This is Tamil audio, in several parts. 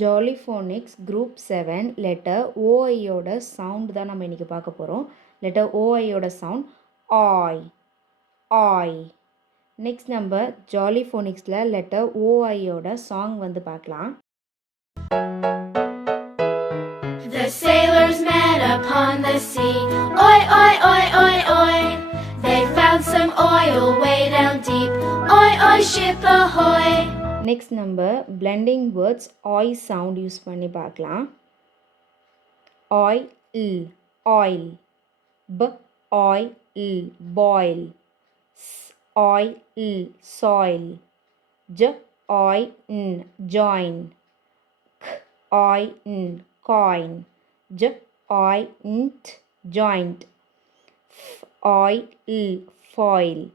ஜாலிஃபோனிக்ஸ் குரூப் 7 லெட்டர் ஓஐயோட சவுண்ட் தான் நம்ம இன்றைக்கி பார்க்க போகிறோம். லெட்டர் ஓஐயோட சவுண்ட் ஆய் ஆய். நெக்ஸ்ட் நம்ம ஜாலிஃபோனிக்ஸில் லெட்டர் ஓஐயோட சாங் வந்து பார்க்கலாம். The sailors met upon the sea. Oi, oi, oi, oi, oi. They found some oil way down deep. Oi, oi, ship ahoy. Next நம்ம பிளெண்டிங் வேர்ட்ஸ் ஆய் சவுண்ட் யூஸ் பண்ணி பார்க்கலாம். ஆய் இல் ஆயில், ப ஆய் இல் பாயில், ஸ் ஆய் இல் சாயில், ஜ ஆய் இன் ஜாயின், க் ஆய் இன் காயின், ஜ ஆய் இன்ட் ஜாயிண்ட், ஃப் ஆய் இல் ஃபாயில்,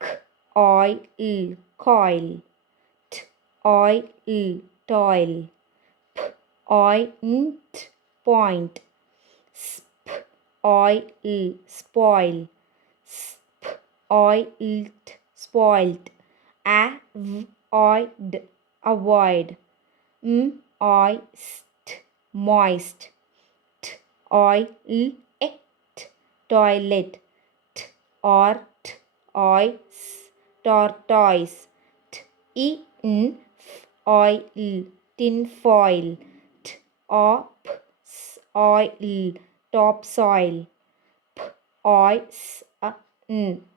க் ஆய் இல் coil, oil toil, p oil point, sp oil spoil, sp oil spoiled, avoid avoid, moist moist, t oil toilet, t ort ois tortoise, t oil tin foil, t ops oil topsoil, p ois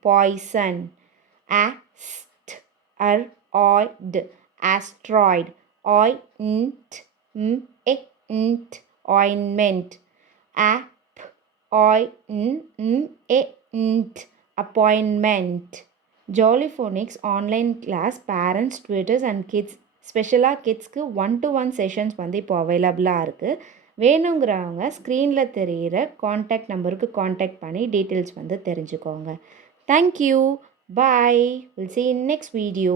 poison, ast oid asteroid, oint ointment, app oint appointment. Jolly Phonics online class parents, tutors and kids ஸ்பெஷலாக கிட்ஸ்க்கு 1-to-1 செஷன்ஸ் வந்து இப்போ அவைலபிளாக இருக்குது. வேணுங்கிறவங்க ஸ்க்ரீனில் தெரிகிற காண்டாக்ட் நம்பருக்கு காண்டாக்ட் பண்ணி டீட்டெயில்ஸ் வந்து தெரிஞ்சுக்கோங்க. Thank you, bye, will see you in next video.